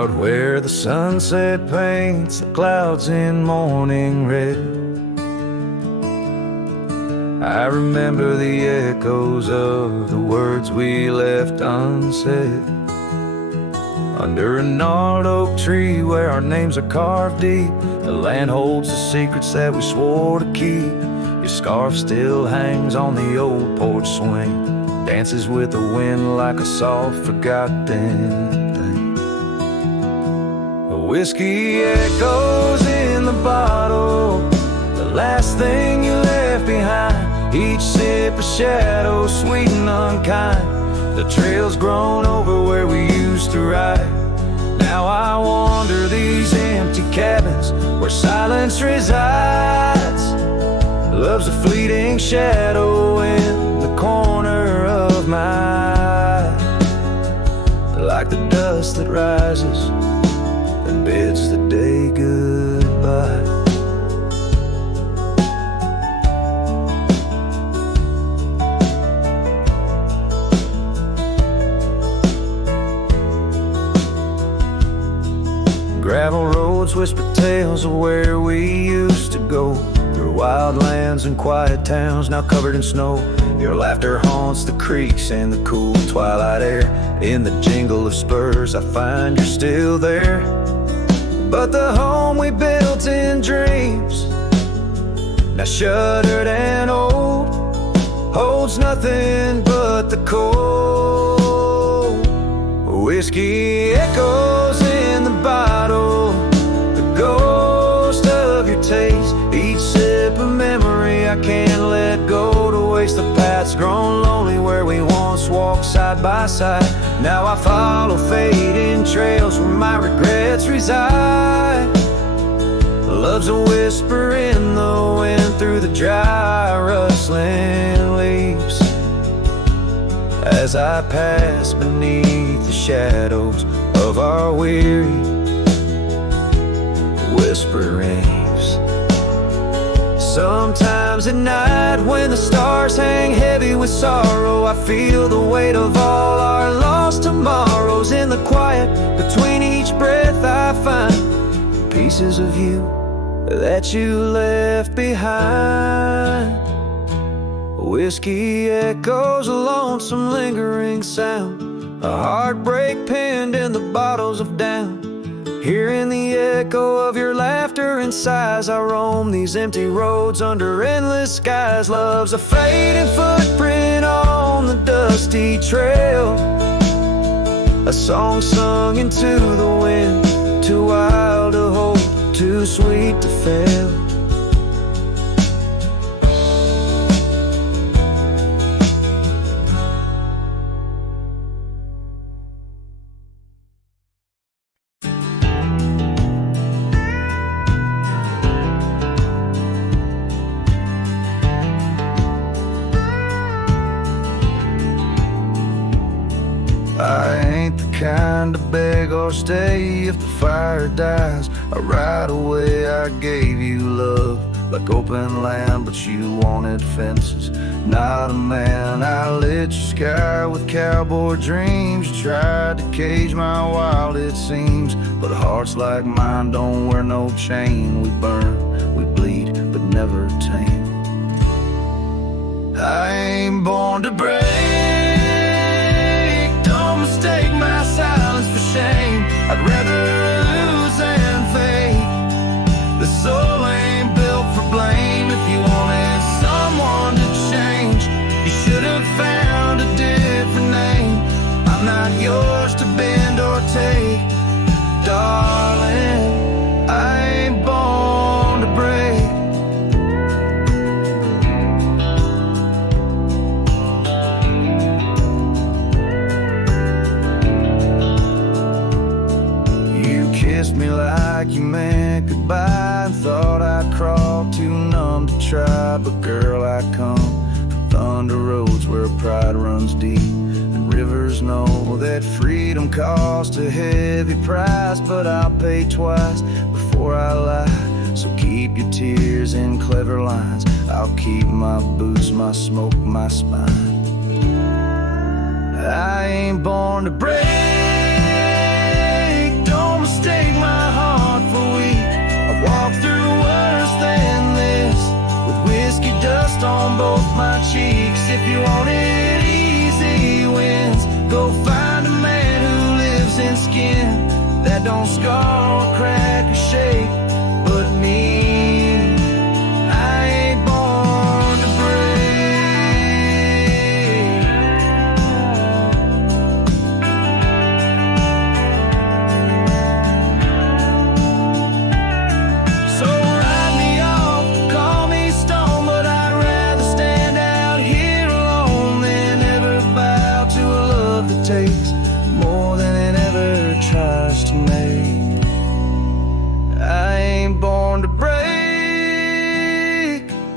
out where the sunset paints the clouds in morning red. I remember the echoes of the words we left unsaid, under a gnarled oak tree where our names are carved deep. The land holds the secrets that we swore to keep. Your scarf still hangs on the old porch swing, dances with the wind like a soft forgotten thing. The whiskey echoes in the bottle, the last thing you left behind. Each sip a shadow, sweet and unkind. The trail's grown over where we used to ride. Now I wander these empty cabins where silence resides. Love's a fleeting shadow in the corner of my eye, like the dust that rises and bids the day goodbye. Gravel roads whisper tales of where we used to go, through wild lands and quiet towns now covered in snow. Your laughter haunts the creeks and the cool twilight air. In the jingle of spurs I find you're still there. But the home we built in dreams, now shuttered and old, holds nothing but the cold. Whiskey echoes in the bottle, the ghost of your taste. Each sip a memory I can't let go, to waste the paths grown lonely where we once walked side by side. Now I follow fading trails where my regrets reside. Love's a whisper in the wind through the dry rustling leaves, as I pass beneath the shadows of our weary whisperings. Sometimes at night when the stars hang heavy with sorrow, I feel the weight of all our lost tomorrows. In the quiet between each breath I find pieces of you that you left behind. Whiskey echoes, a lonesome lingering sound, a heartbreak pinned in the bottles of down. Hearing the echo of your laughter and sighs, I roam these empty roads under endless skies. Love's a fading footprint on the dusty trail, a song sung into the wind, too wild to hold, too sweet to fail. I ain't the kind to beg or stay. If the fire dies, right away I gave you love like open land, but you wanted fences. Not a man, I lit your sky with cowboy dreams. You tried to cage my wild, it seems, but hearts like mine don't wear no chain. We burn, we bleed, but never tame. I ain't born to break, mistake my silence for shame. I'd rather lose than fake. The soul ain't built for blame. If you wanted someone to change, you should have found a different name. I'm not yours to bend or take, darling. I ain't born to break. Kissed me like you meant goodbye, and thought I'd crawl too numb to try. But girl, I come from thunder roads where pride runs deep, and rivers know that freedom costs a heavy price. But I'll pay twice before I lie, so keep your tears in clever lines. I'll keep my boots, my smoke, my spine. I ain't born to break. Don't if you want it, easy wins. Go find a man who lives in skin that don't scar, crack, or shake. But me, I ain't born to break. So write me off, call me stone, but I'd rather stand out here alone than ever bow to a love that takes more than it ever tries to make. I ain't born to break.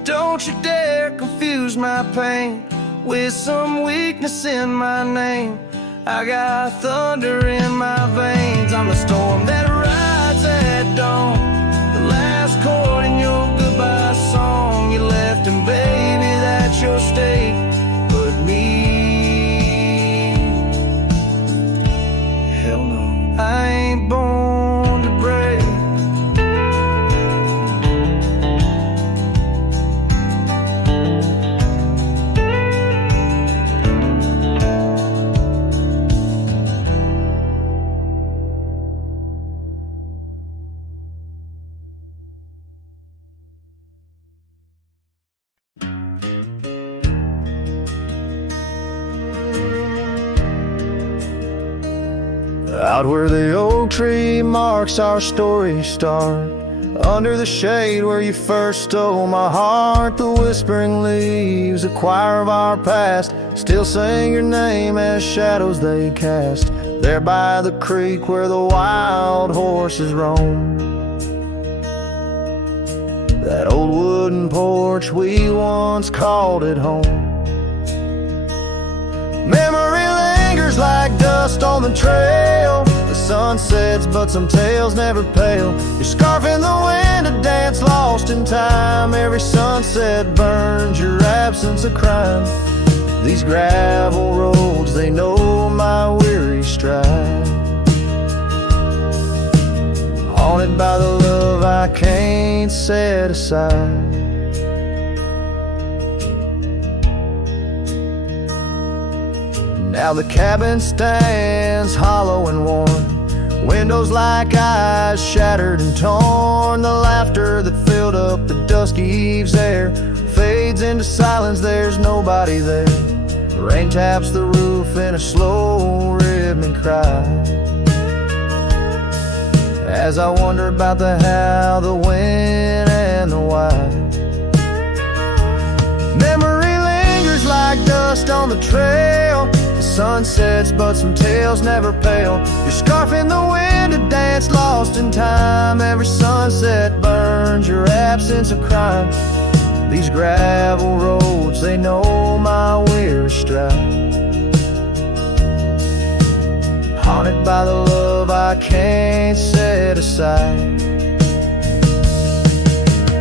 Don't you dare confuse my pain with some weakness in my name. I got thunder in my veins. I'm the storm that rides at dawn, the last chord in your goodbye song. You left, and baby, that's your state. But me, hell no, I ain't born to break. Out where the oak tree marks our story start, under the shade where you first stole my heart, the whispering leaves, a choir of our past, still sing your name as shadows they cast. There by the creek where the wild horses roam, that old wooden porch we once called it home. Memory lingers like dust on the trail. The sun sets, but some tales never pale. Your scarf in the wind, a dance lost in time. Every sunset burns your absence a crime. These gravel roads, they know my weary stride. Haunted by the love I can't set aside. Now the cabin stands hollow and worn, windows like eyes shattered and torn. The laughter that filled up the dusky eve's air fades into silence, there's nobody there. The rain taps the roof in a slow rhythmic cry, as I wonder about the how, the when, and the why. Memory lingers like dust on the trail. Sun sets, but some tales never pale. Your scarf in the wind, a dance lost in time. Every sunset burns your absence a crime. These gravel roads, they know my weary stride. Haunted by the love I can't set aside.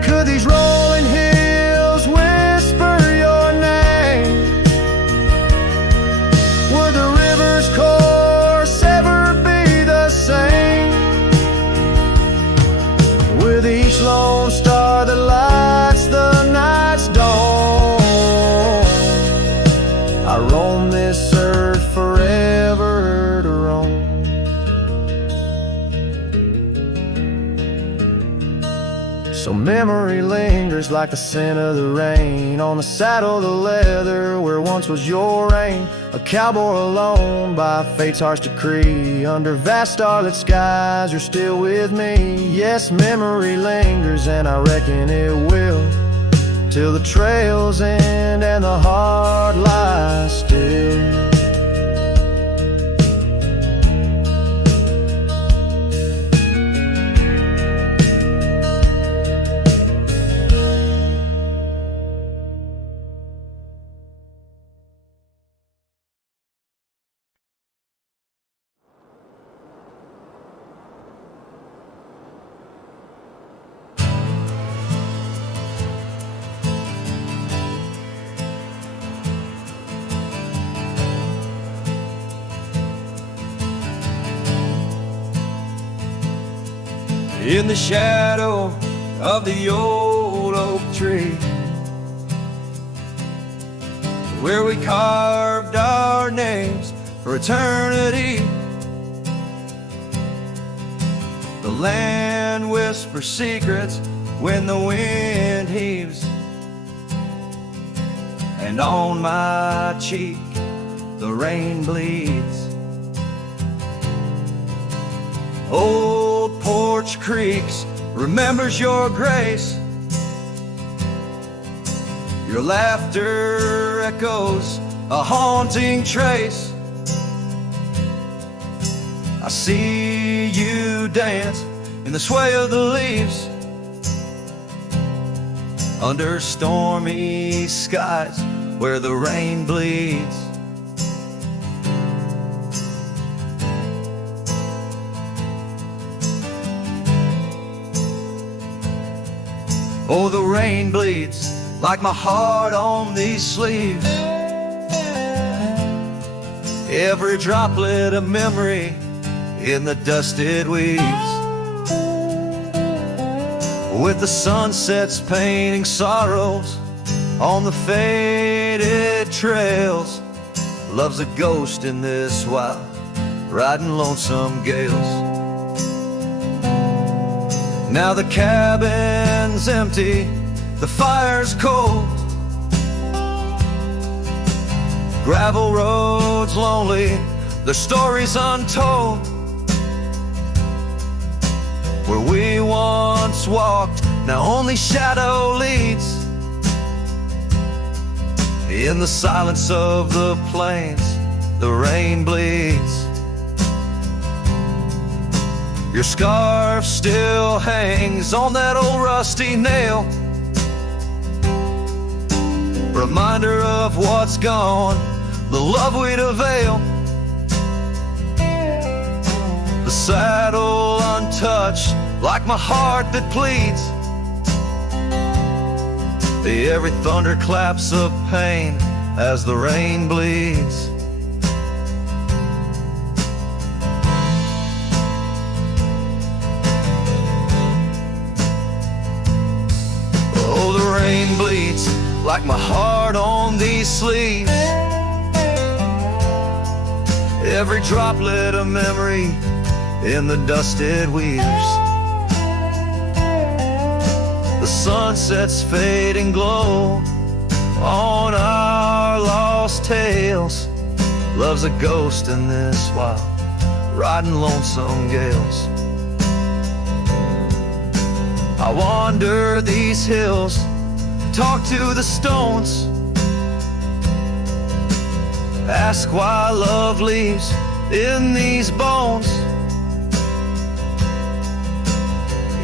Could these rolling hills whisper your name? Would the river's course ever be the same? With each lone star that lights the night's dawn, I roam this earth forever to roam. So memory lingers like the scent of the rain on the saddle, the leather where once was your reign. A cowboy alone by fate's harsh decree, under vast starlit skies you're still with me. Yes, memory lingers and I reckon it will, till the trails end and the heart lies still. In the shadow of the old oak tree, where we carved our names for eternity. The land whispers secrets when the wind heaves, and on my cheek the rain bleeds. Old Porch Creeks remembers your grace. Your laughter echoes a haunting trace. I see you dance in the sway of the leaves, under stormy skies where the rain bleeds. Oh, the rain bleeds like my heart on these sleeves. Every droplet of memory in the dusted weaves, with the sunsets painting sorrows on the faded trails. Love's a ghost in this wild, riding lonesome gales. Now the cabin's empty, the fire's cold, gravel roads lonely, the stories untold. Where we once walked, now only shadow leads. In the silence of the plains, the rain bleeds. Your scarf still hangs on that old rusty nail, reminder of what's gone, the love we'd avail. The saddle untouched, like my heart that pleads. The every thunder claps of pain as the rain bleeds. Oh, the rain bleeds like my heart on these sleeves. Every droplet of memory in the dusted weaves. The sunset's fading glow on our lost tales. Love's a ghost in this wild, riding lonesome gales. I wander these hills, talk to the stones, ask why love leaves in these bones.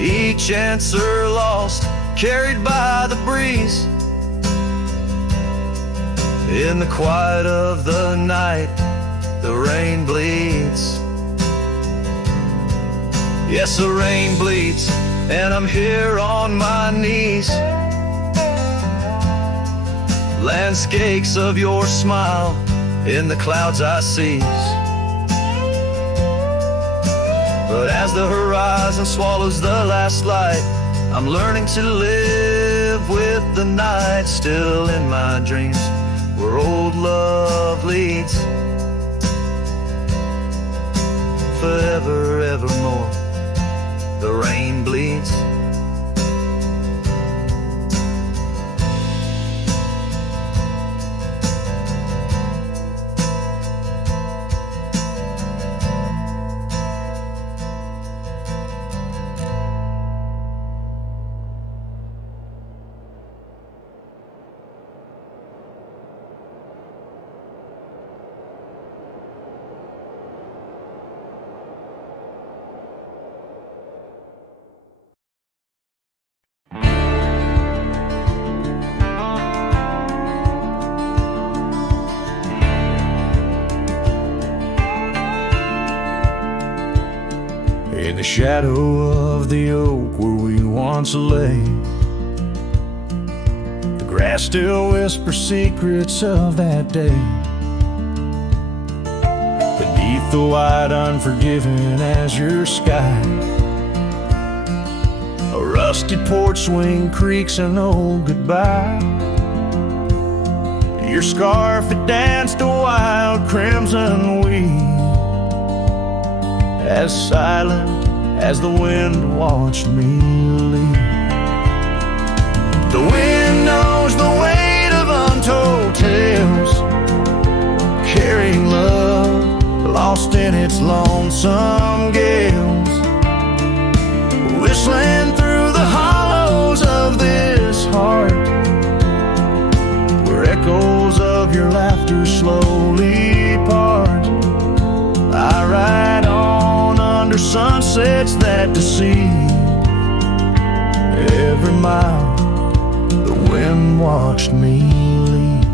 Each answer lost, carried by the breeze. In the quiet of the night, the rain bleeds. Yes, the rain bleeds, and I'm here on my knees. Landscapes of your smile in the clouds I seize. But as the horizon swallows the last light, I'm learning to live with the night. Still in my dreams, where old love leads. Forever, evermore, the rain bleeds. In the shadow of the oak where we once lay, the grass still whispers secrets of that day. Beneath the white unforgiving azure sky, a rusty porch swing creaks an old goodbye. Your scarf, it danced a wild crimson weave, as silent as the wind watched me leave. The wind knows the weight of untold tales, carrying love lost in its lonesome gales, whistling through the hollows of this heart, where echoes of your laughter slowly part. I ride on under sunsets that deceive. Every mile the wind watched me leave.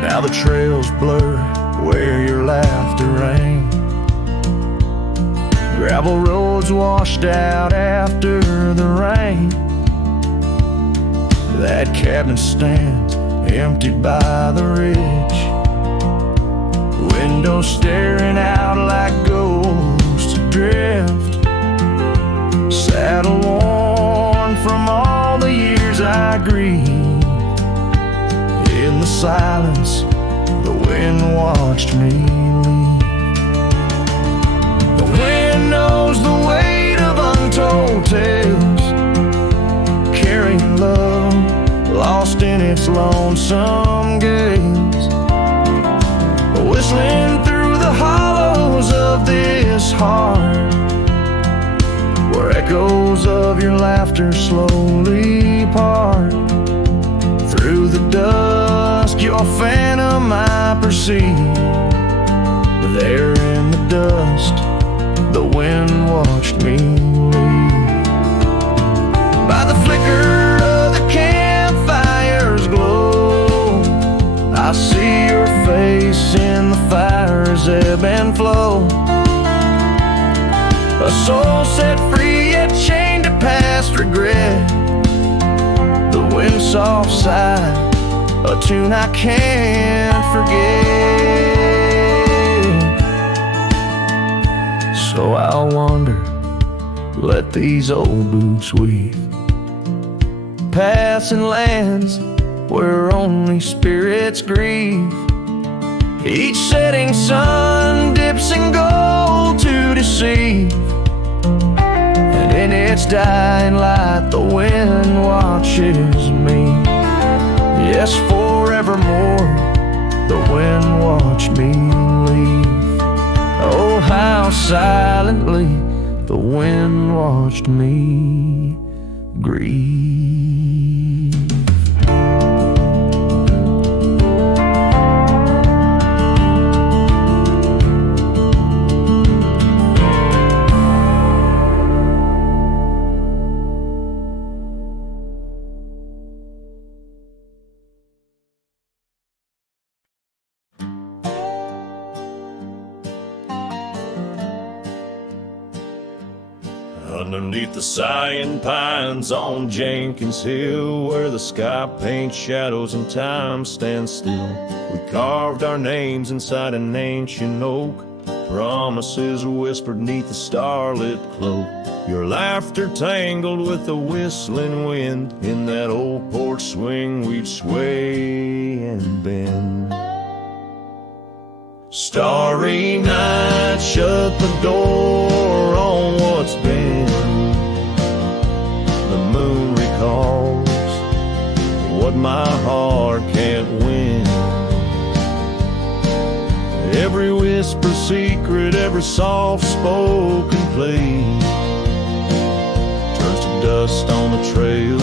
Now the trails blur where your laughter rang, gravel roads washed out after the rain. That cabin stands emptied by the ridge, windows staring out like ghosts adrift, saddle worn from all the years I grieved. In the silence, the wind watched me leave. The wind knows the weight of untold tales, carrying love lost in its lonesome gaze, whistling through the hollows of this heart, where echoes of your laughter slowly part. Through the dusk, your phantom I perceive. There in the dust, the wind watched me leave. By the flicker of the campfire's glow, I see your face in the fire's ebb and flow. A soul set free yet chained to past regret. The wind's soft sigh, a tune I can't forget. So I'll wander, let these old boots weave, passing lands where only spirits grieve. Each setting sun dips in gold to deceive, and in its dying light the wind watches me. Yes, forevermore the wind watched me leave. Oh, how silently the wind watched me grieve. Underneath the sighing pines on Jenkins Hill, where the sky paints shadows and time stands still, we carved our names inside an ancient oak, promises whispered neath the starlit cloak. Your laughter tangled with the whistling wind, in that old porch swing we'd sway and bend. Starry night, shut the door on what's been. The moon recalls what my heart can't win. Every whisper secret, every soft-spoken plea turns to dust on the trail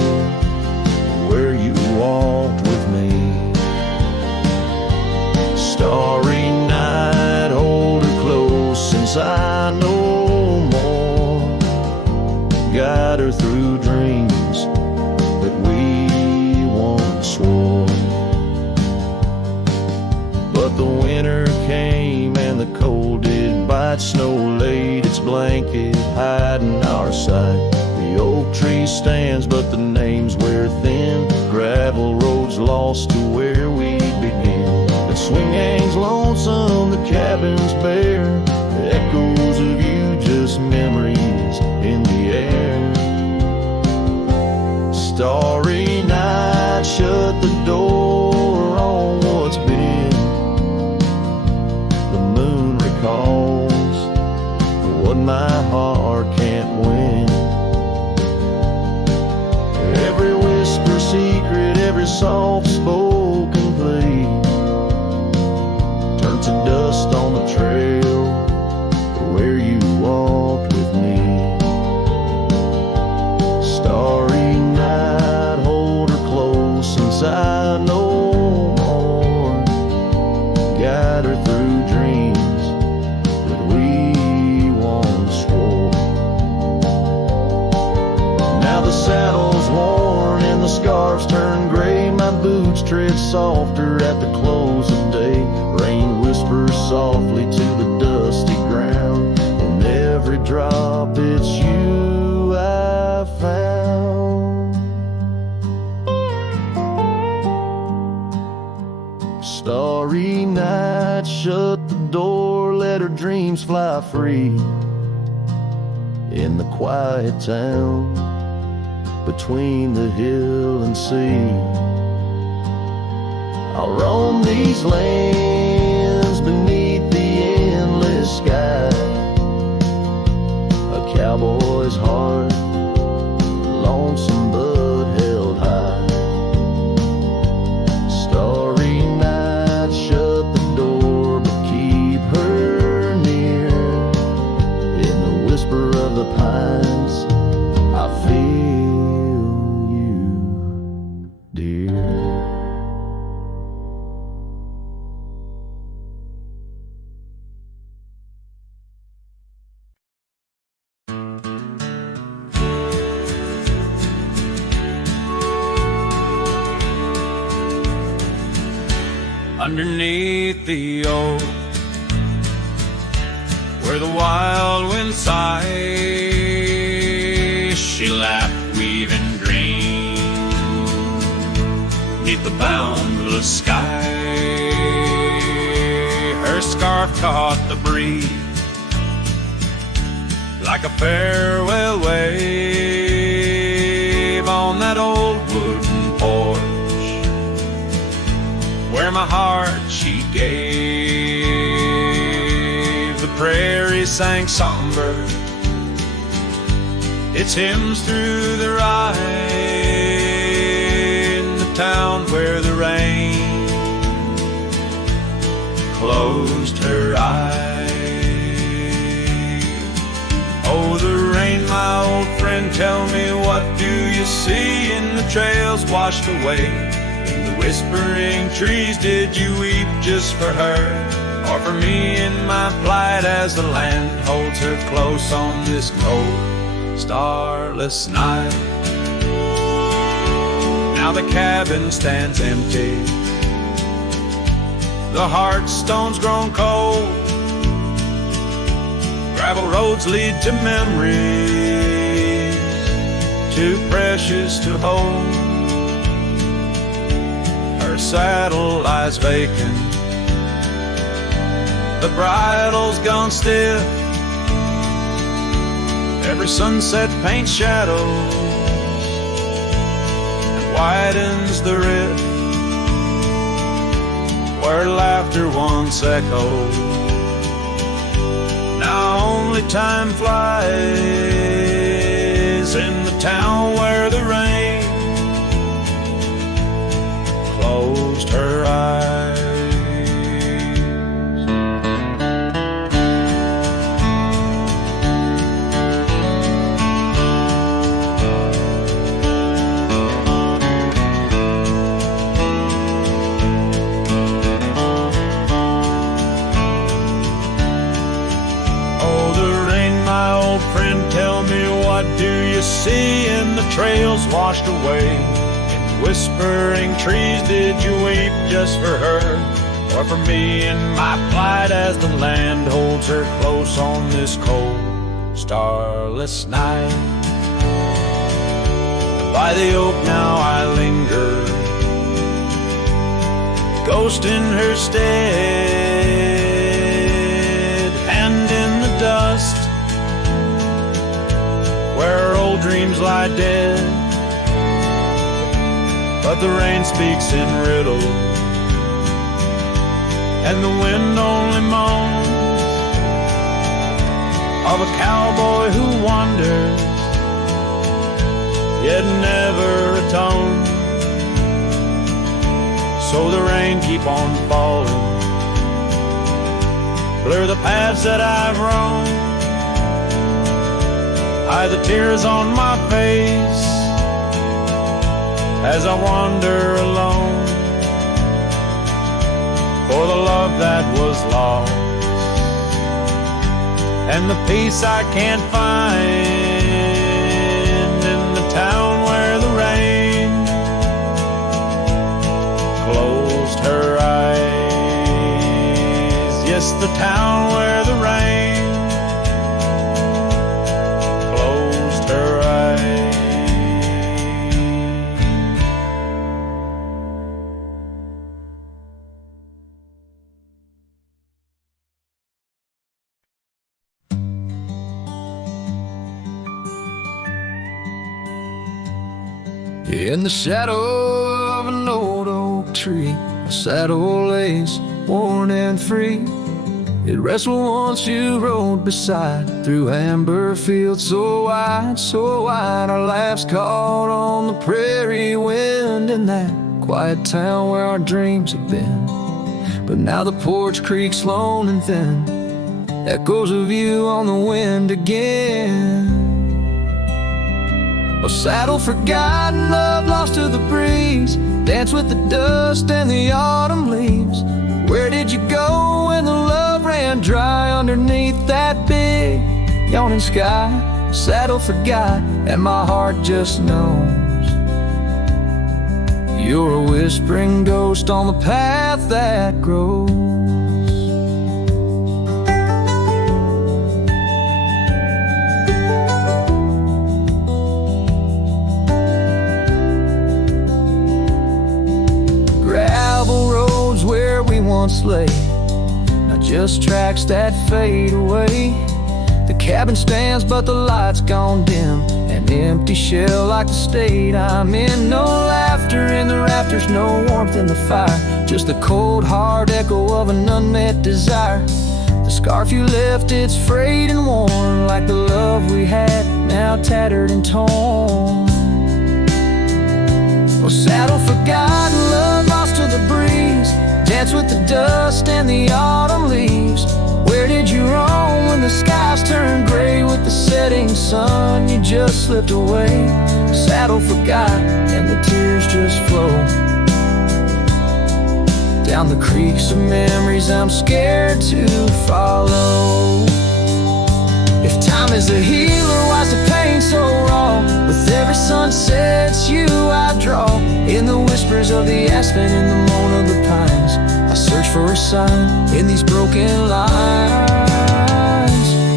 where you walked with me. Starry night, hold her close since I know more. Guide her through dreams that we once swore. But the winter came and the cold did bite. Snow laid its blanket, hiding our sight. The oak tree stands, but the names wear thin. Gravel roads lost to where we begin. The swing hangs lonesome, the cabin's bare. Echoes of you, just memories in the air. Starry what my heart can't win. Every whisper secret, every soft spoken plea turned to dust on the trail where you walked with me. Starry night, hold her close since I know more. Guide her through dreams that we once swore. Now the saddle's worn and the scarves turn gray. My boots tread softer at the close of day. Rain whispers softly to the dusty ground. In every drop it's you I found. Starry night, shut the door, let her dreams fly free. In the quiet town between the hill and sea, I'll roam these lands beneath the endless sky. A cowboy's heart, lonesome but held high. Starry night, shut the door, but keep her near. In the whisper of the pines, I feel you, dear. Underneath the oak, where the wild wind sighs, she laughed, weaving green, 'neath the boundless sky. Her scarf caught the breeze like a farewell wave on that old wooden porch where my heart she gave. The prairie sang somber its hymns through the rye. In the town where the rain closed her eyes. Oh, the rain, my old friend, tell me, what do you see in the trails washed away? Whispering trees, did you weep just for her, or for me in my plight as the land holds her close on this cold, starless night? Now the cabin stands empty, the hearthstone's grown cold, gravel roads lead to memories too precious to hold. Her saddle lies vacant, the bridle's gone stiff, every sunset paints shadows and widens the rift where laughter once echoed. Now only time flies in the town where the rain closed her eyes. Oh, the rain, my old friend, tell me, what do you see in the trails washed away? Whispering trees, did you weep just for her, or for me in my plight as the land holds her close on this cold, starless night? By the oak now I linger, ghost in her stead, and in the dust where old dreams lie dead. But the rain speaks in riddles, and the wind only moans of a cowboy who wanders, yet never atones. So the rain keep on falling, blur the paths that I've roamed, hide the tears on my face as I wander alone for the love that was lost and the peace I can't find in the town where the rain closed her eyes. Yes, the town where the rain closed her eyes. In the shadow of an old oak tree, a saddle lays worn and free. It rests where once you rode beside, through amber fields so wide, our laughs caught on the prairie wind in that quiet town where our dreams have been. But now the porch creaks lone and thin, echoes of you on the wind again. A saddle forgotten, love lost to the breeze, dance with the dust and the autumn leaves. Where did you go when the love ran dry underneath that big yawning sky? Saddle forgot and my heart just knows you're a whispering ghost on the path that grows. Where we once lay, not just tracks that fade away. The cabin stands but the light's gone dim, an empty shell like the state I'm in. No laughter in the rafters, no warmth in the fire, just the cold hard echo of an unmet desire. The scarf you left, it's frayed and worn, like the love we had, now tattered and torn. Oh, saddle forgotten, love lost to the breeze, dance with the dust and the autumn leaves. Where did you roam when the skies turned gray with the setting sun? You just slipped away. Saddle forgot and the tears just flow down the creeks of memories I'm scared to follow. If time is a healer, why's the pain so raw? With every sunset, it's you I draw. In the whispers of the aspen, in the moan of the pines, I search for a sign in these broken lines.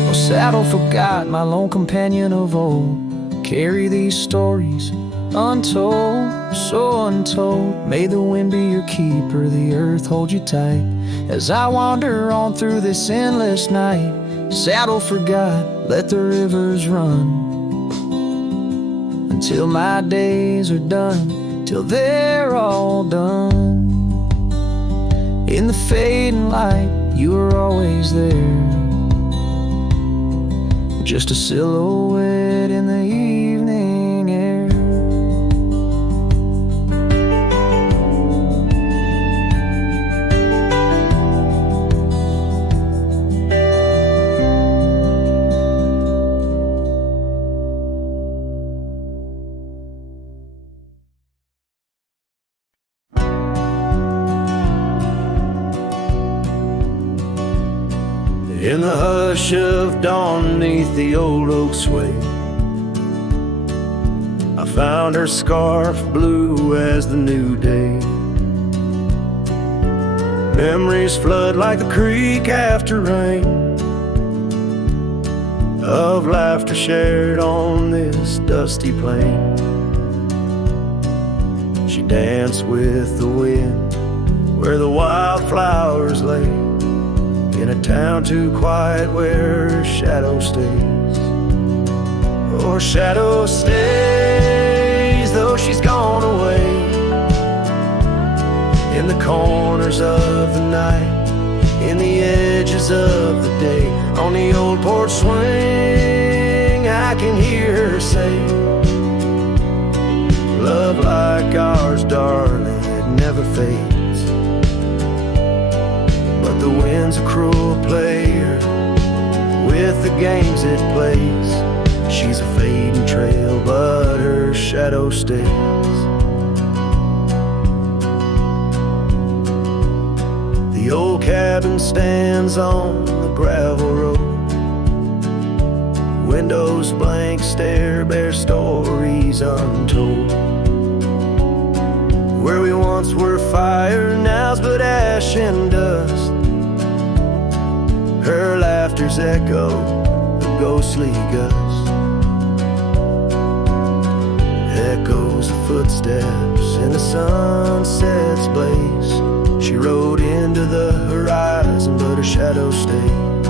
Oh, saddle forgot, my lone companion of old, carry these stories untold, so untold. May the wind be your keeper, the earth hold you tight as I wander on through this endless night. Saddle forgot, let the rivers run until my days are done, till they're all done. In the fading light, you were always there, just a silhouette in the evening air. In the hush of dawn neath the old oak sway, I found her scarf blue as the new day. Memories flood like the creek after rain, of laughter shared on this dusty plain. She danced with the wind where the wildflowers lay, in a town too quiet where her shadow stays. Oh, her shadow stays, though she's gone away. In the corners of the night, in the edges of the day. On the old porch swing, I can hear her say, love like ours, darling, it never fades. But the wind's a cruel player with the games it plays. She's a fading trail, but her shadow stays. The old cabin stands on the gravel road. Windows blank stare, bear stories untold. Where we once were fire, now's but ash and dust. Her laughter's echo, a ghostly gust. Echoes of footsteps in the sunset's blaze. She rode into the horizon, but her shadow stays.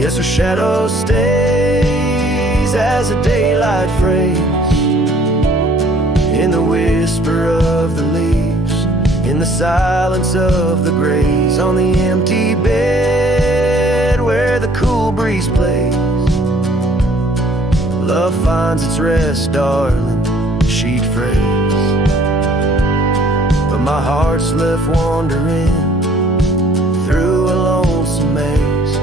Yes, her shadow stays as the daylight frays. In the whisper of the leaves, in the silence of the grays, on the empty bed where the cool breeze plays. Love finds its rest, darling, she'd phrase. But my heart's left wandering through a lonesome maze.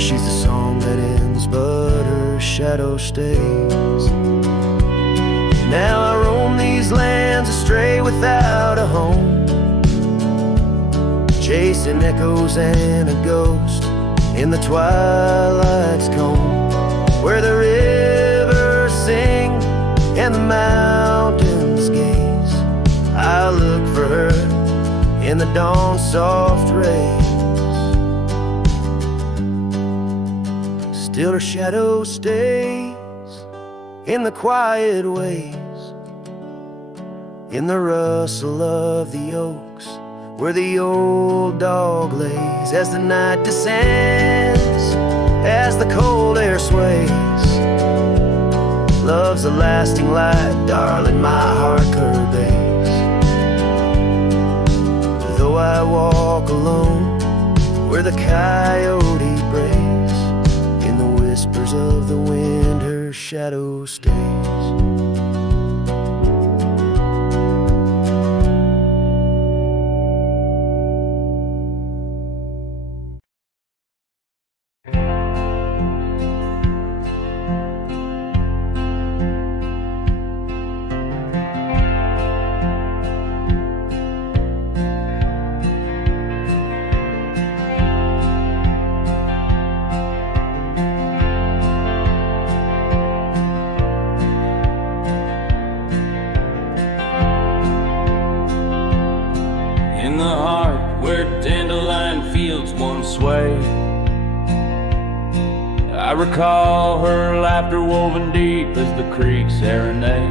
She's the song that ends, but her shadow stays. Now I roam these lands astray without a home, chasing echoes and a ghost in the twilight's comb, where the rivers sing and the mountains gaze. I look for her in the dawn's soft rays. Still her shadow stays in the quiet ways, in the rustle of the oaks, where the old dog lays. As the night descends, as the cold air sways, love's a lasting light, darling, my heart curveys. Though I walk alone where the coyote brays, in the whispers of the wind her shadow stays. In the heart where dandelion fields once swayed, I recall her laughter woven deep as the creek serenade.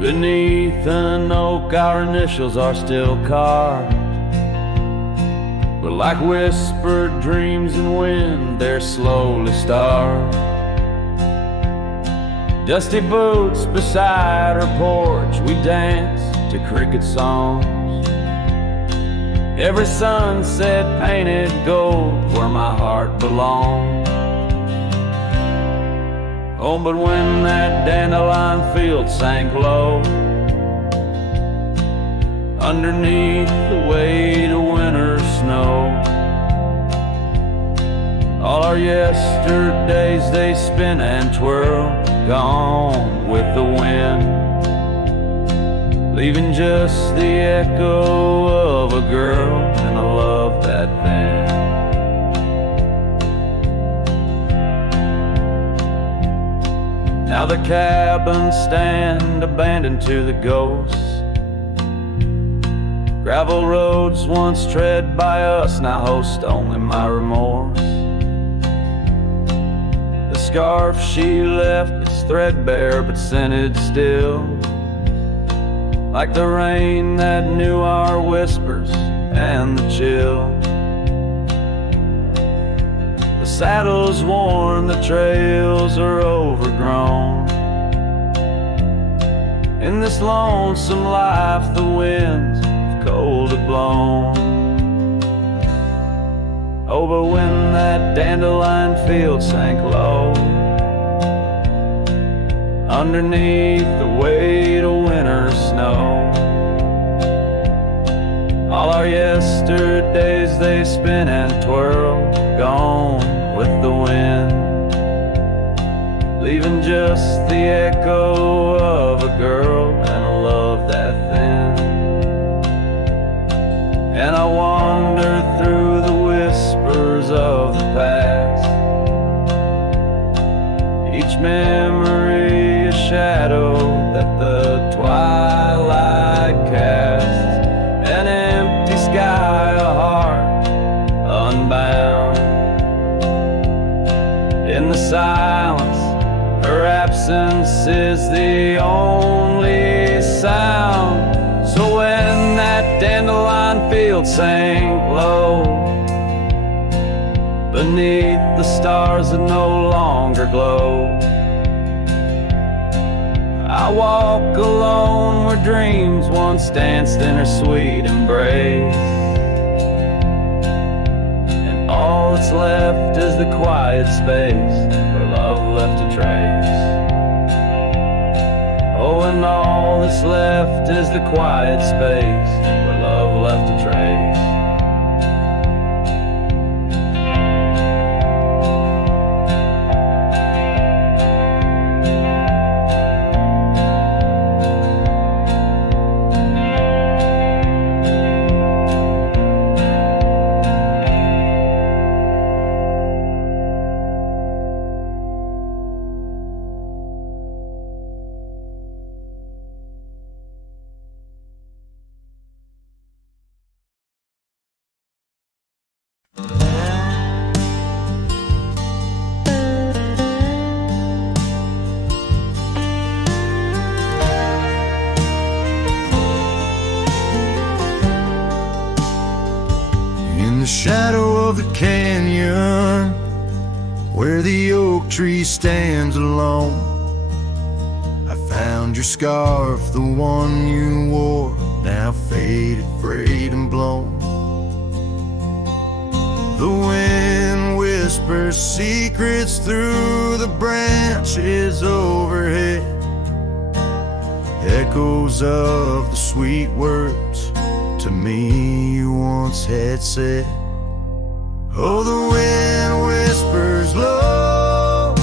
Beneath an oak our initials are still carved, but like whispered dreams in wind they're slowly starved. Dusty boots beside her porch, we dance to cricket songs. Every sunset painted gold where my heart belongs. Oh, but when that dandelion field sank low, underneath the weight of winter snow, all our yesterdays they spin and twirl, gone with the wind, leaving just the echo of a girl and a love that thin. Now the cabins stand abandoned to the ghosts. Gravel roads once tread by us now host only my remorse. The scarf she left is threadbare but scented still, like the rain that knew our whispers and the chill. The saddle's worn, the trails are overgrown. In this lonesome life the winds have cold had blown. Oh, but when that dandelion field sank low, underneath the weight of winter snow, all our yesterdays they spin and twirl, gone with the wind, leaving just the echo of a girl and a love that thin. And I wander through the whispers of the past, each memory a shadow that the twilight casts, an empty sky, a heart unbound. In the silence, her absence is the only sound. So when that dandelion field sank low, beneath the stars that no longer glow, I walk alone where dreams once danced in her sweet embrace, and all that's left is the quiet space where love left a trace. Oh, and all that's left is the quiet space where love left a trace. In the shadow of the canyon, where the oak tree stands alone, I found your scarf, the one you wore, now faded, frayed and blown. The wind whispers secrets through the branches overhead, echoes of the sweet words to me you once had said. Oh, the wind whispers low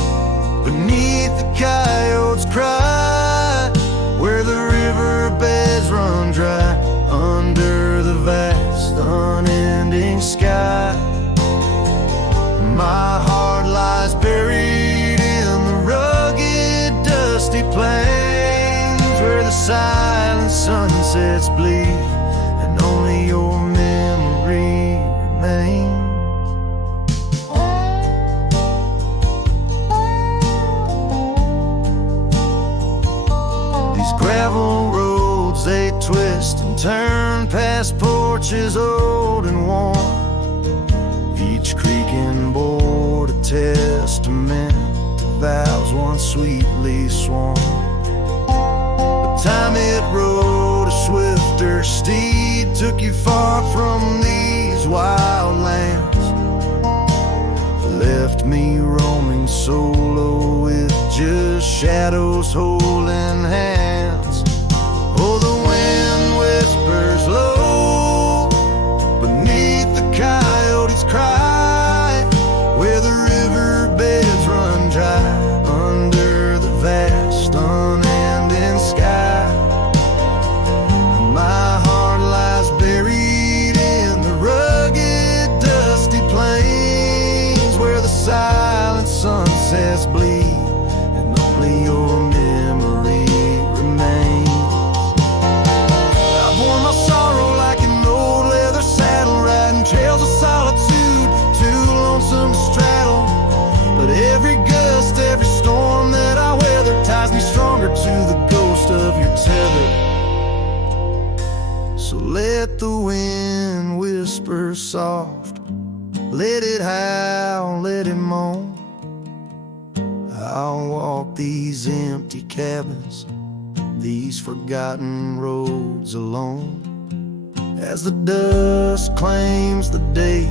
beneath the coyote's cry, where the riverbeds run dry under the vast unending sky. My heart lies buried in the rugged dusty plains, where the silent sunsets bleed and only your memory remains. These gravel roads, they twist and turn past porches old and worn, each creaking board a testament to vows once sweetly sworn. But time it rode a swifter steed, took you far from these wild lands, left me roaming solo with just shadows holding hands. Oh, the wind whispers low beneath the coyote's cry, where the riverbeds run dry under the vast unending sky. My heart lies buried in the rugged dusty plains, where the silent sunsets bleed and only your memory remains. I bore my sorrow like an old leather saddle, riding trails of solitude, too lonesome to straddle. But every gust, every storm that I weather ties me stronger to the ghost of your tether. So let the wind whisper soft, let it howl, let it moan. I'll walk these empty cabins, these forgotten roads alone, as the dust claims the day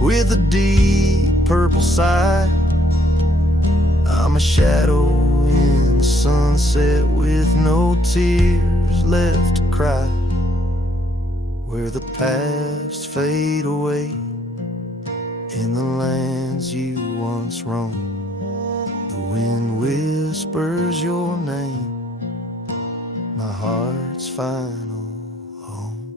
with a deep purple sigh. I'm a shadow in the sunset with no tears left to cry, where the past fade away in the lands you once roamed. The wind whispers your name, my heart's final home.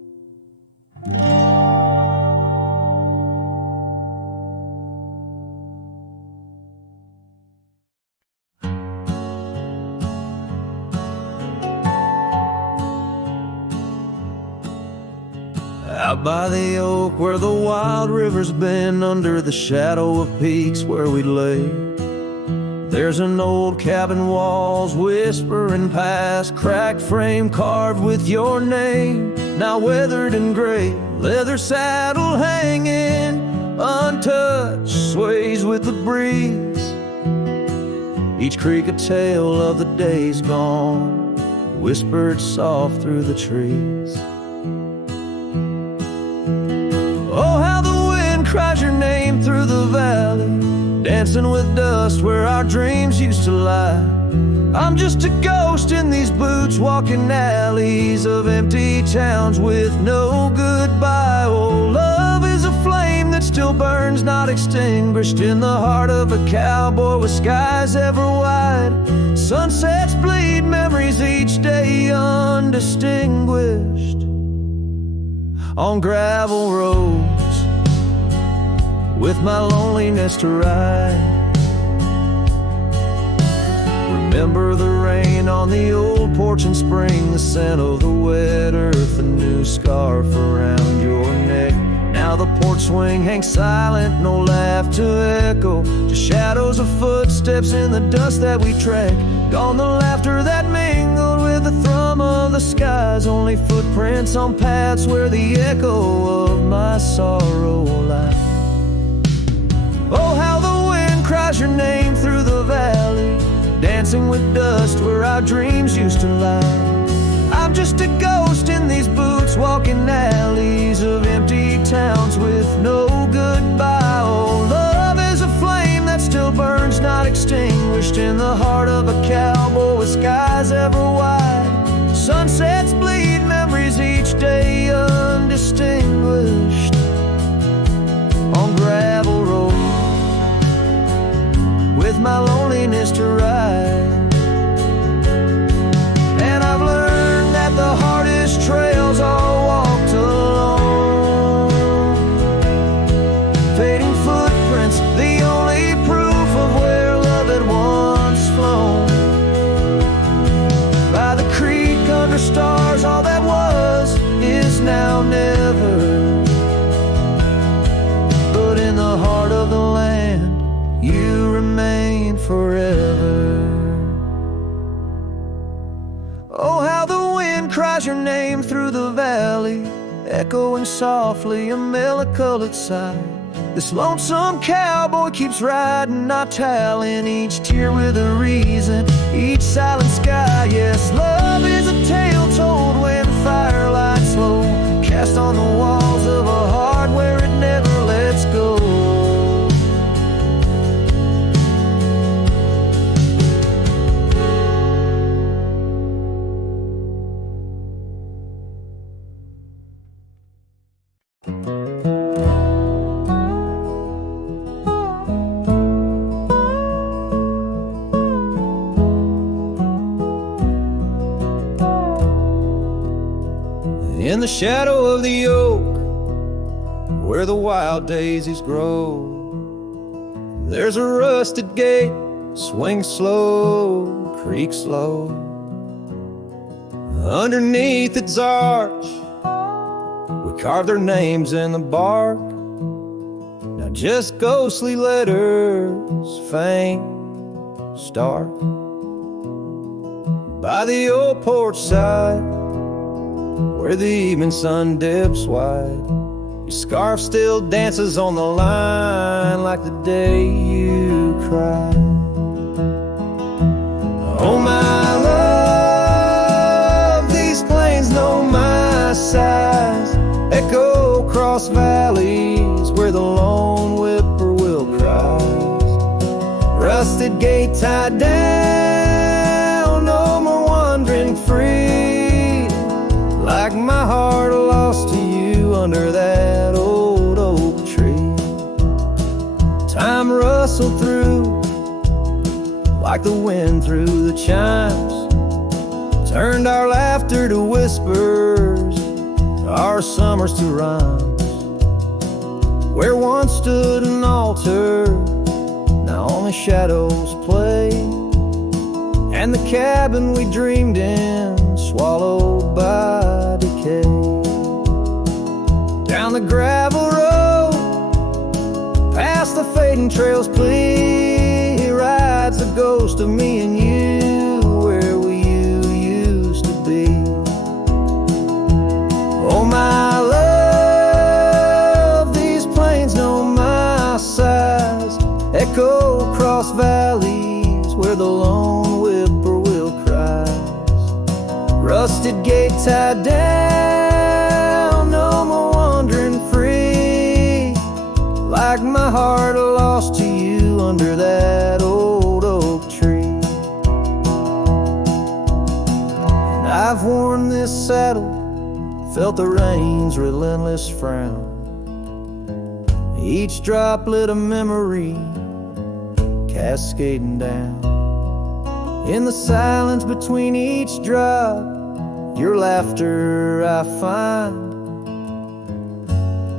Out by the oak where the wild rivers bend, under the shadow of peaks where we lay, there's an old cabin walls whispering past, cracked frame carved with your name, now weathered and gray, leather saddle hanging untouched, sways with the breeze. Each creak a tale of the days gone, whispered soft through the trees. Oh, how the wind cries your name through the valley, dancing with dust where our dreams used to lie. I'm just a ghost in these boots, walking alleys of empty towns with no goodbye. Oh, love is a flame that still burns, not extinguished, in the heart of a cowboy with skies ever wide. Sunsets bleed memories each day undistinguished on gravel roads with my loneliness to ride. Remember the rain on the old porch in spring, the scent of the wet earth, a new scarf around your neck. Now the porch swing hangs silent, no laugh to echo, just shadows of footsteps in the dust that we tread. Gone the laughter that mingled with the thrum of the skies, only footprints on paths where the echo of my sorrow lies. Oh, how the wind cries your name through the valley, dancing with dust where our dreams used to lie. I'm just a ghost in these boots, walking alleys of empty towns with no goodbye. Oh, love is a flame that still burns, not extinguished, in the heart of a cowboy with skies ever wide. Sunsets bleed memories each day undistinguished on gravel roads with my loneliness to ride. And I've learned that the hardest trails are walked alone, fading footprints, the only proof of where love had once flown. By the creek under stars, all that was is now never, but in the heart of the land you remain forever. Oh, how the wind cries your name through the valley, echoing softly a melody sigh. This lonesome cowboy keeps riding, not tallying each tear with a reason, each silent sky. Yes, love is a tale told when fire lights low, cast on the walls of a heart where it never lets go. In the shadow of the oak, where the wild daisies grow, there's a rusted gate, swings slow, creaks slow. Underneath its arch, we carve their names in the bark, now just ghostly letters, faint, stark. By the old porch side, where the evening sun dips wide, your scarf still dances on the line like the day you cried. Oh my love, these plains know my size, across valleys where the lone whippoorwill cries. Rusted gate tied down, no more wandering free, like my heart lost to you under that old oak tree. Time rustled through like the wind through the chimes, turned our laughter to whispers, our summers to rhymes. Where once stood an altar, now only shadows play, and the cabin we dreamed in swallowed by decay. Down the gravel road, past the fading trails plea, rides the ghost of me and you, where we used to be. Oh my love, these plains know my size, echo across valleys where the lone whippoorwill cries. Rusted gate tied down, no more wandering free, like my heart lost to you under that old oak tree. And I've worn this saddle, felt the rain's relentless frown, each droplet a memory cascading down. In the silence between each drop, your laughter I find,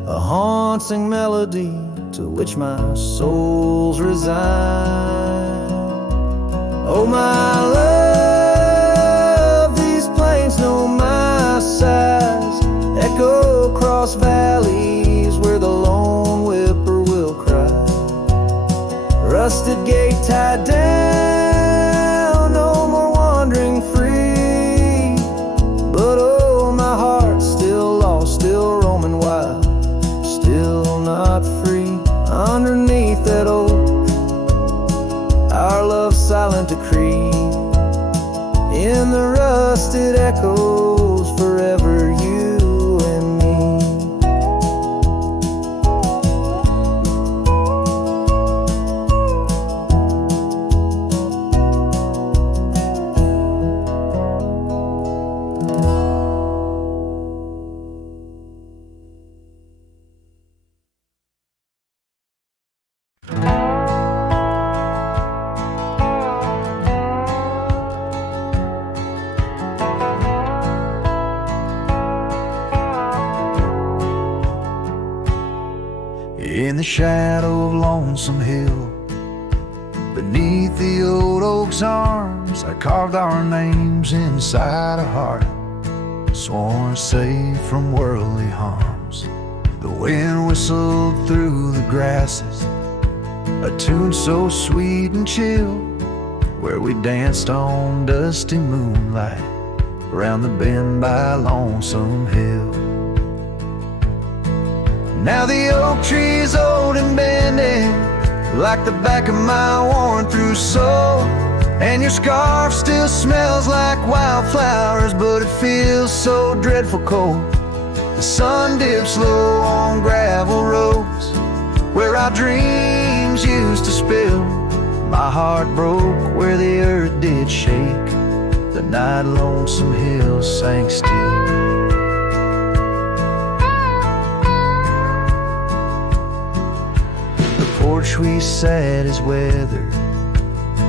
a haunting melody to which my soul's resigned. Oh my love, these plains know my size, echo across valleys where the lone whippoorwill cries. Rusted gate tied down, no more wandering free, but oh my heart still lost, still roaming wild, still not free. Underneath that oak, our love's silent decree, in the rusted echoes forever you and me. In the shadow of Lonesome Hill, beneath the old oak's arms, I carved our names inside a heart, sworn safe from worldly harms. The wind whistled through the grasses, a tune so sweet and chill, where we danced on dusty moonlight around the bend by Lonesome Hill. Now the oak tree's old and bending, like the back of my worn-through soul, and your scarf still smells like wildflowers, but it feels so dreadful cold. The sun dips low on gravel roads where our dreams used to spill. My heart broke where the earth did shake, the night Lonesome Hill sank still. The porch we sat is weathered,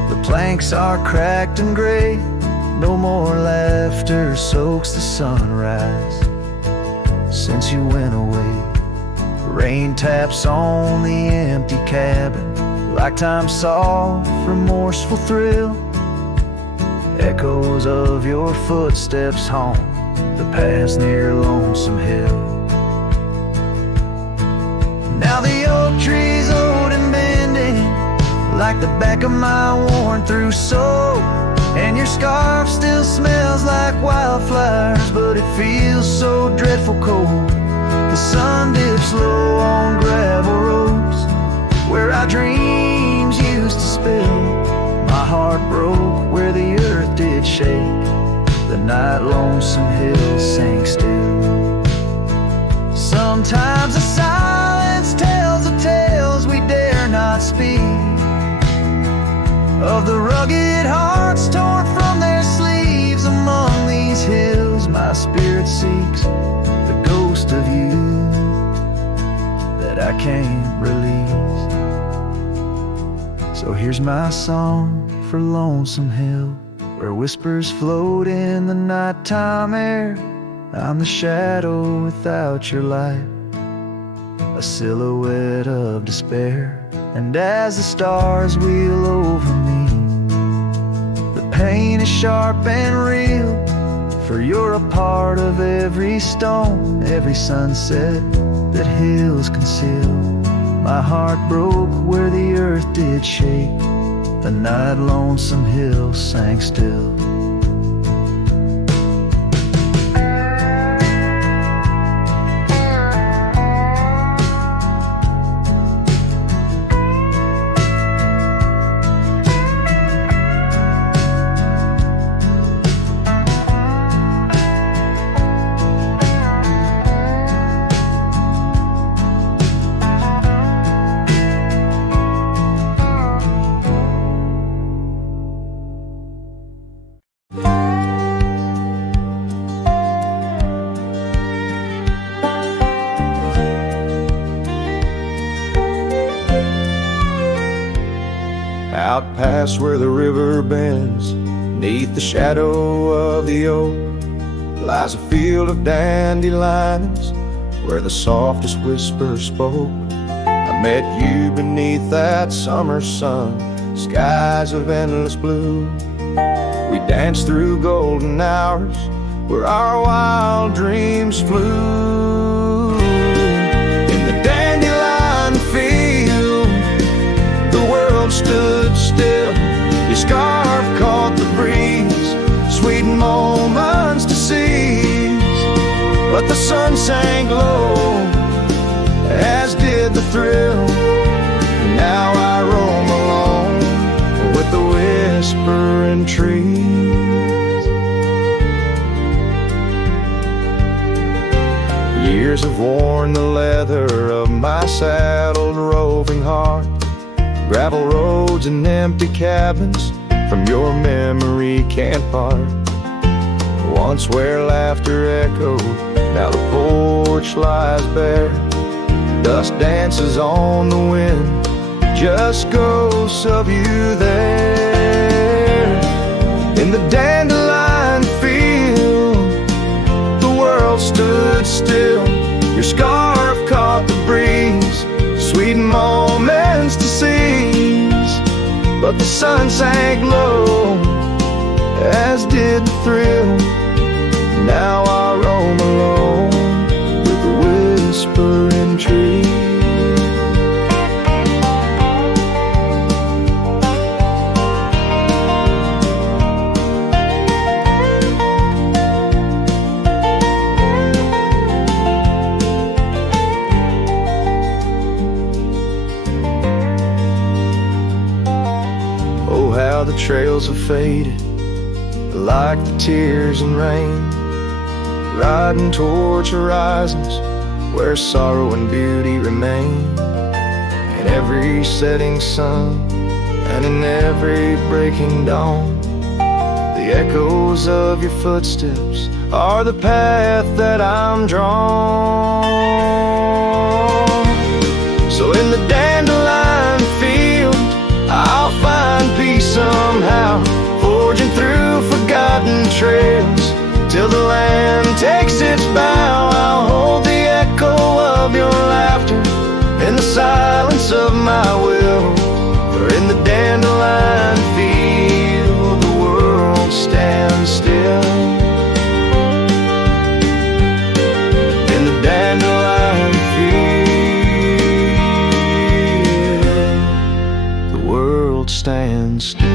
the planks are cracked and gray, no more laughter soaks the sunrise since you went away. Rain taps on the empty cabin like time's soft, remorseful thrill, echoes of your footsteps haunt the paths near Lonesome Hill. Now the oak tree's old and bending, like the back of my worn-through soul, and your scarf still smells like wildflowers, but it feels so dreadful cold. The sun dips low on gravel roads where our dreams used to spill. My heart broke where the earth did shake, the night Lonesome Hill sank still. Sometimes I silence tells of tales we dare not speak, of the rugged hearts torn from their sleeves. Among these hills my spirit seeks the ghost of you that I can't release. So here's my song for Lonesome Hill, where whispers float in the nighttime air. I'm the shadow without your light, a silhouette of despair. And as the stars wheel over me, the pain is sharp and real, for you're a part of every stone, every sunset that hills conceal. My heart broke where the earth did shake, the night Lonesome Hill sank still. Out past where the river bends, neath the shadow of the oak, lies a field of dandelions where the softest whisper spoke. I met you beneath that summer sun, skies of endless blue. We danced through golden hours where our wild dreams flew. In the dandelion field, the world stood still. Your scarf caught the breeze, sweet moments to seize. But the sun sank low, as did the thrill. Now I roam alone with the whispering trees. Years have worn the leather of my saddled roving heart, gravel roads and empty cabins from your memory can't part. Once where laughter echoed, now the porch lies bare. Dust dances on the wind, just ghosts of you there. In the dandelion field, the world stood still. Your scarf caught the breeze, sweet moments to seize. But the sun sank low, as did the thrill. Now I roam alone with the whispering trees. Oh, how the trails have faded, like the tears and rain, riding towards horizons where sorrow and beauty remain. In every setting sun and in every breaking dawn, the echoes of your footsteps are the path that I'm drawn. So in the dandelion field, I'll find peace somehow, forging through forgotten trails till the land takes its bow. I'll hold the echo of your laughter in the silence of my will. For in the dandelion field, the world stands still. In the dandelion field, the world stands still.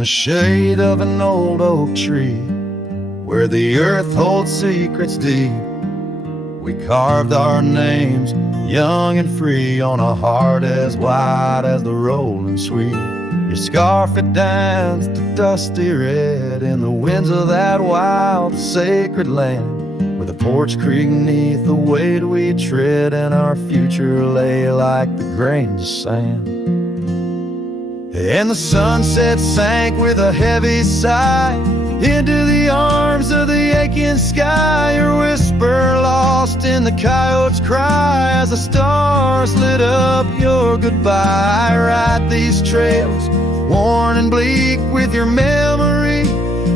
the shade of an old oak tree, where the earth holds secrets deep, we carved our names, young and free, on a heart as wide as the rolling sweet. Your scarf, it danced a dusty red in the winds of that wild, sacred land, where the porch creak neath the weight we tread, and our future lay like the grains of sand. And the sunset sank with a heavy sigh into the arms of the aching sky, your whisper lost in the coyote's cry as the stars lit up your goodbye. I ride these trails, worn and bleak, with your memory,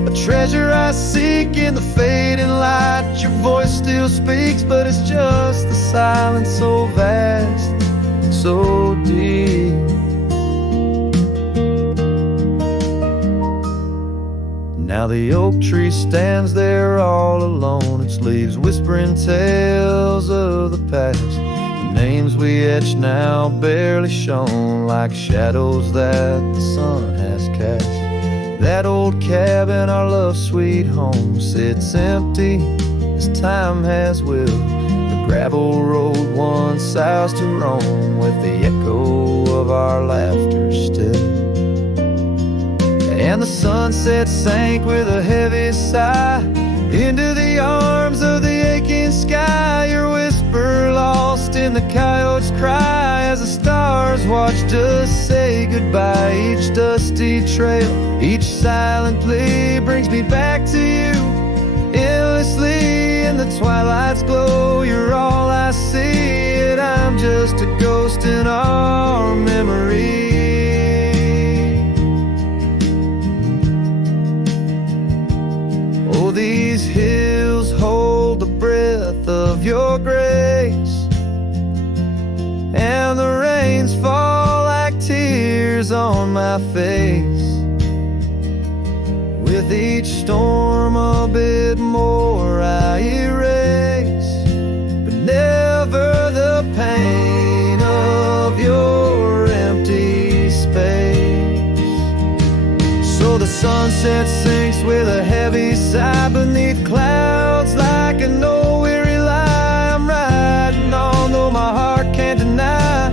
a treasure I seek in the fading light. Your voice still speaks, but it's just the silence so vast, so deep. Now the oak tree stands there all alone, its leaves whispering tales of the past. The names we etched now barely shown, like shadows that the sun has cast. That old cabin, our love sweet home, sits empty as time has willed. The gravel road once south to Rome, with the echo of our laughter still. And the sunset sank with a heavy sigh into the arms of the aching sky, your whisper lost in the coyote's cry as the stars watched us say goodbye. Each dusty trail, each silent plea brings me back to you endlessly. In the twilight's glow, you're all I see, and I'm just a ghost in our memory. These hills hold the breath of your grace, and the rains fall like tears on my face. With each storm a bit more I erase, but never the pain of your empty space. So the sunset sinks with a heavy sigh beneath clouds like a no-weary lie. I'm riding on, though my heart can't deny.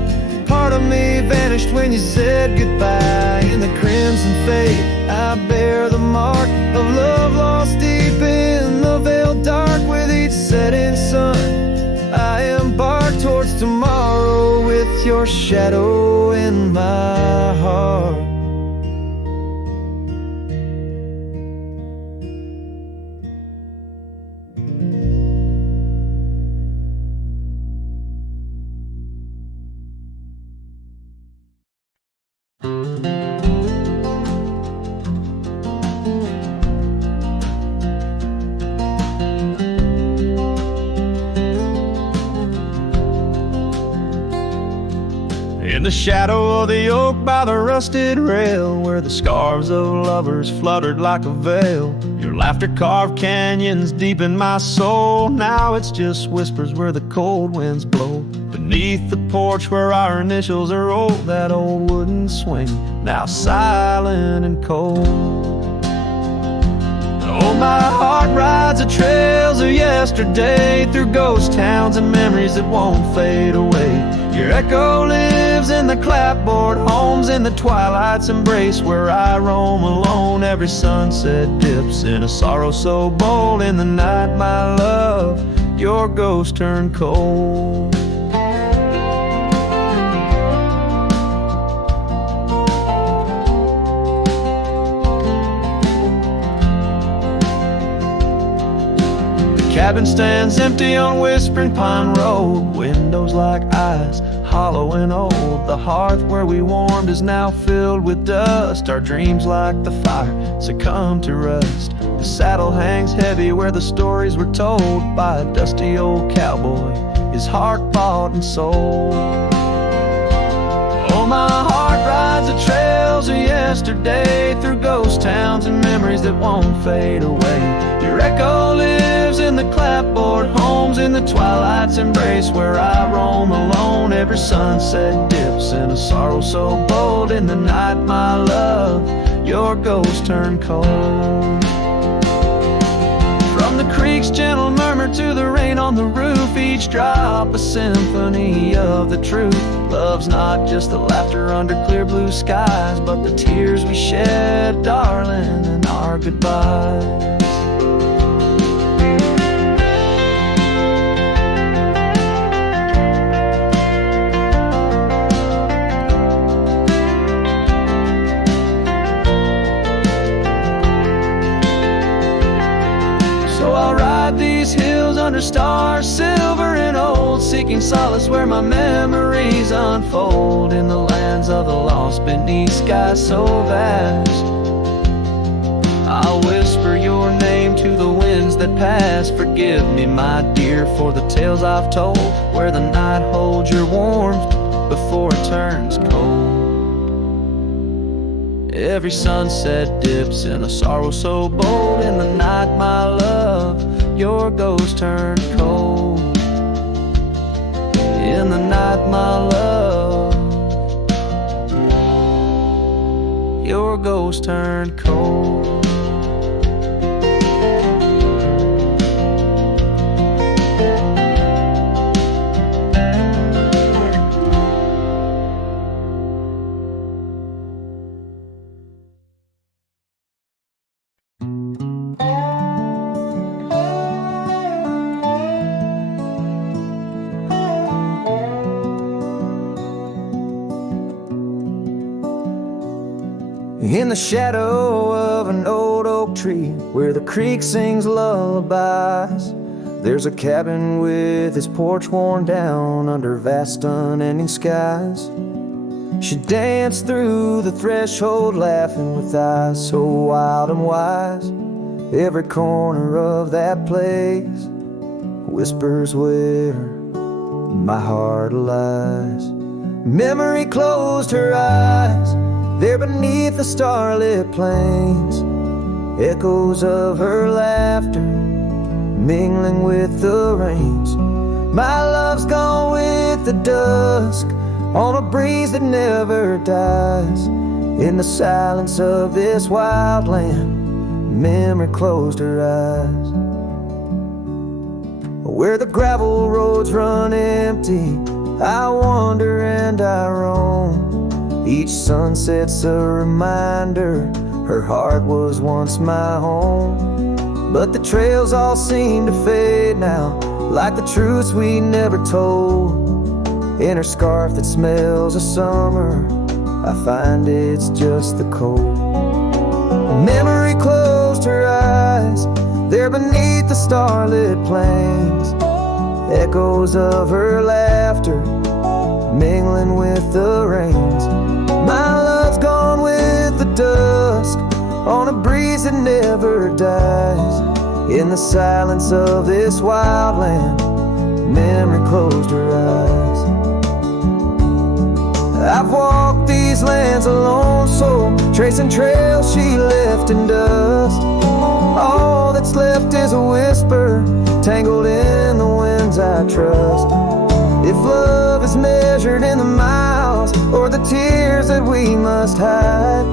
Part of me vanished when you said goodbye. In the crimson fade, I bear the mark of love lost deep in the veiled dark. With each setting sun, I embark towards tomorrow, with your shadow in my heart. In the shadow of the oak by the rusted rail, where the scarves of lovers fluttered like a veil, your laughter carved canyons deep in my soul. Now it's just whispers where the cold winds blow. Beneath the porch where our initials are rolled, that old wooden swing, now silent and cold. Oh, my heart rides the trails of yesterday, through ghost towns and memories that won't fade away. Your echo lives in the clapboard homes, in the twilight's embrace where I roam alone. Every sunset dips in a sorrow so bold. In the night, my love, your ghost turned cold. The cabin stands empty on Whispering Pine Road, windows like eyes, hollow and old. The hearth where we warmed is now filled with dust. Our dreams like the fire succumb to rust. The saddle hangs heavy where the stories were told by a dusty old cowboy, his heart bought and sold. Oh, my heart rides the trails of yesterday, through ghost towns and memories that won't fade away. Your echo lives in the clapboard homes, in the twilight's embrace where I roam alone. Every sunset dips in a sorrow so bold. In the night, my love, your ghost turned cold. From the creek's gentle murmur to the rain on the roof, each drop a symphony of the truth. Love's not just the laughter under clear blue skies, but the tears we shed, darling, in our goodbyes. So I'll ride these hills under stars, silver and old, seeking solace where my memories unfold in the lands of the lost beneath skies so vast. I'll whisper your name to the winds that pass. Forgive me, my dear, for the tales I've told, where the night holds your warmth before it turns cold. Every sunset dips in a sorrow so bold. In the night, my love, your ghost turned cold. In the night, my love, your ghost turned cold. In the shadow of an old oak tree, where the creek sings lullabies, there's a cabin with its porch worn down under vast unending skies. She danced through the threshold laughing with eyes so wild and wise. Every corner of that place whispers where my heart lies. Memory closed her eyes there beneath the starlit plains, echoes of her laughter mingling with the rains. My love's gone with the dusk on a breeze that never dies. In the silence of this wild land, memory closed her eyes. Where the gravel roads run empty, I wander and I roam. Each sunset's a reminder her heart was once my home. But the trails all seem to fade now, like the truths we never told. In her scarf that smells of summer, I find it's just the cold. Memory closed her eyes there beneath the starlit plains, echoes of her laughter mingling with the rains. My love's gone with the dusk on a breeze that never dies. In the silence of this wild land, memory closed her eyes. I've walked these lands alone, so tracing trails she left in dust. All that's left is a whisper tangled in the winds I trust. If love is measured in the miles or the tears that we must hide,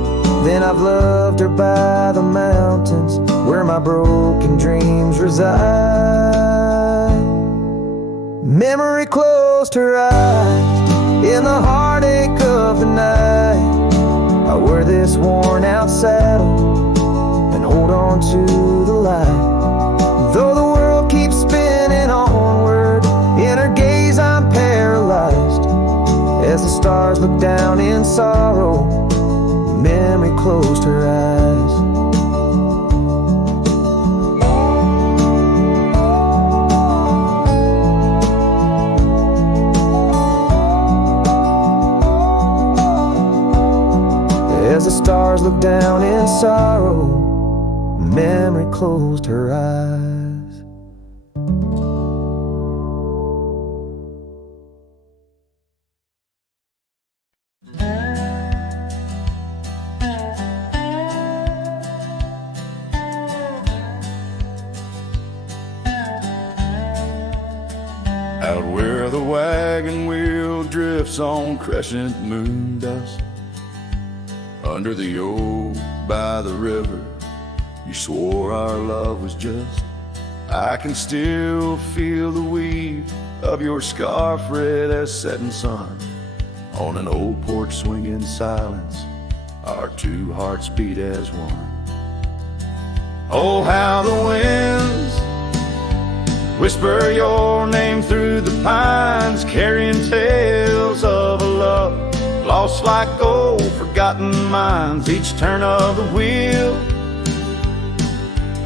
then I've loved her by the mountains where my broken dreams reside. Memory closed her eyes in the heartache of the night. I wear this worn out saddle and hold on to the light. Though the world keeps spinning onward, in her gaze I'm paralyzed. As the stars look down in sorrow, memory closed her eyes. As the stars look down in sorrow, memory closed her eyes. Out where the wagon wheel drifts on crescent moon dust, Under the oak by the river, you swore our love was just. I can still feel the weave of your scarf red as setting sun. On an old porch swing in silence, our two hearts beat as one. Oh, how the winds whisper your name through the pines, carrying tales of a love lost like old forgotten mines. Each turn of the wheel,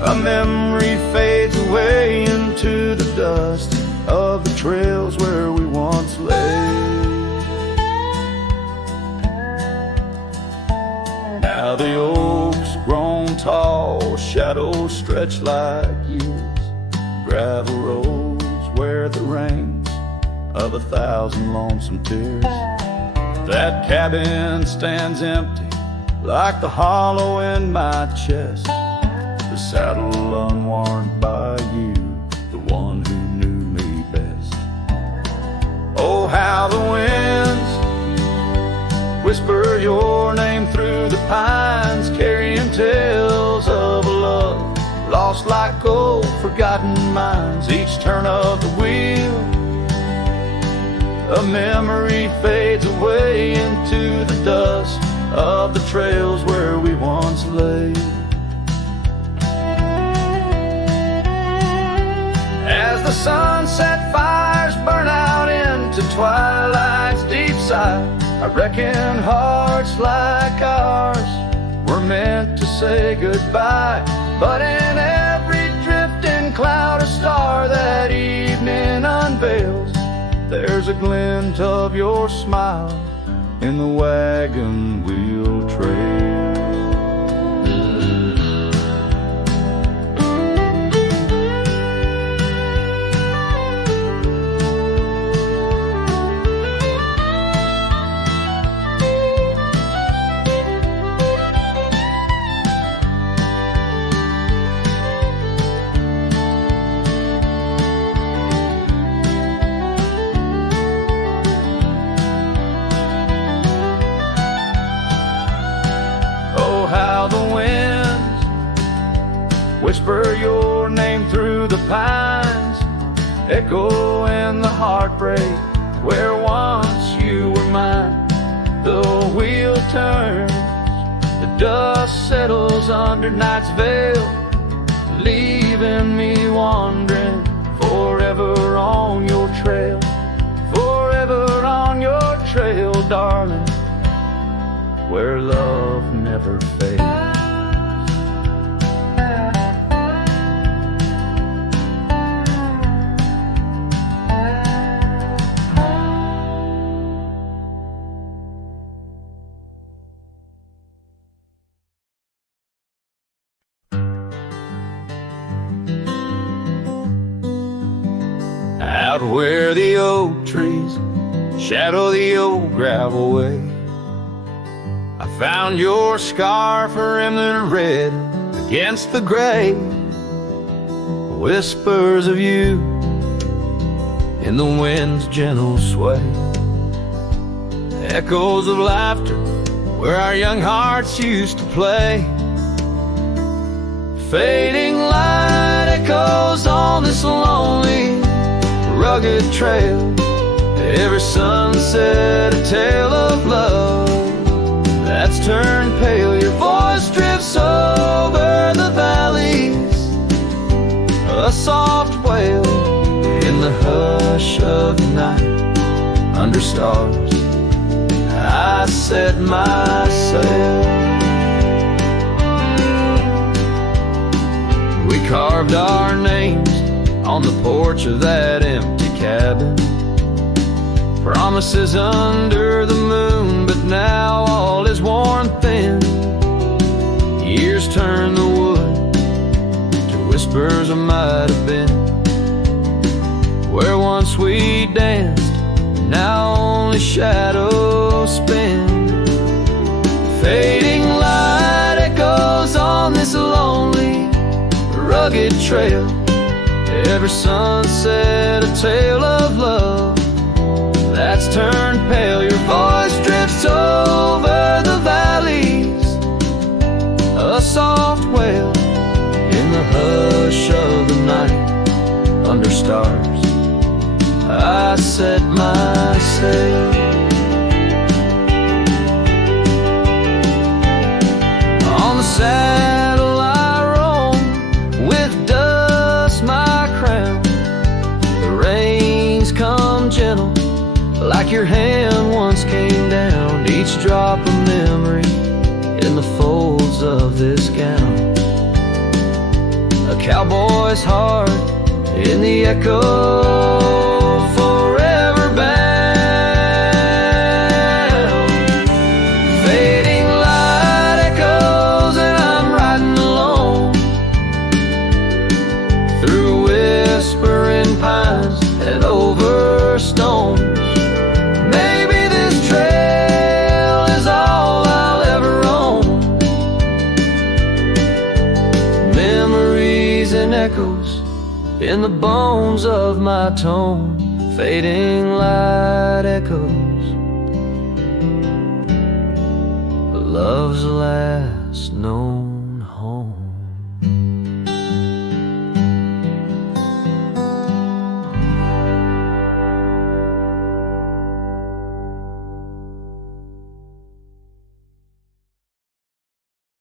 a memory fades away into the dust of the trails where we once lay. Now the oaks grown tall, shadows stretch like years, gravel roads where the rains of 1,000 lonesome tears. That cabin stands empty like the hollow in my chest, the saddle unworn by you, the one who knew me best. Oh, how the winds whisper your name through the pines, carrying tales of a love lost like old forgotten mines. Each turn of the wheel, a memory fades away into the dust of the trails where we once lay. As the sunset fires burn out into twilight's deep side, I reckon hearts like ours were meant to say goodbye. But in every drifting cloud, a star that evening unveils, there's a glint of your smile in the wagon wheel trail. Whisper your name through the pines, echo in the heartbreak where once you were mine. The wheel turns, the dust settles under night's veil, leaving me wandering forever on your trail, forever on your trail, darling, where love never fades. Out where the oak trees shadow the old gravel way, I found your scarf rimmed in red against the gray. Whispers of you in the wind's gentle sway, echoes of laughter where our young hearts used to play. Fading light echoes on this lonely rugged trail, every sunset a tale of love that's turned pale. Your voice drifts over the valleys, a soft wail in the hush of the night. Under stars I set my sail. We carved our names on the porch of that empty cabin, promises under the moon, but now all is worn thin. Years turn the wood to whispers of might have been, where once we danced, now only shadows spin. Fading light echoes on this lonely rugged trail, every sunset a tale of love that's turned pale. Your voice drifts over the valleys, say. On the saddle I roam, with dust my crown. The reins come gentle, like your hand once came down. Each drop of memory in the folds of this gown. A cowboy's heart in the echo, forever bound. Fading light echoes and I'm riding alone through whispering pines and over stones. Maybe this trail is all I'll ever own. Memories and echoes in the bones of my tone. Fading light echoes, love's last note.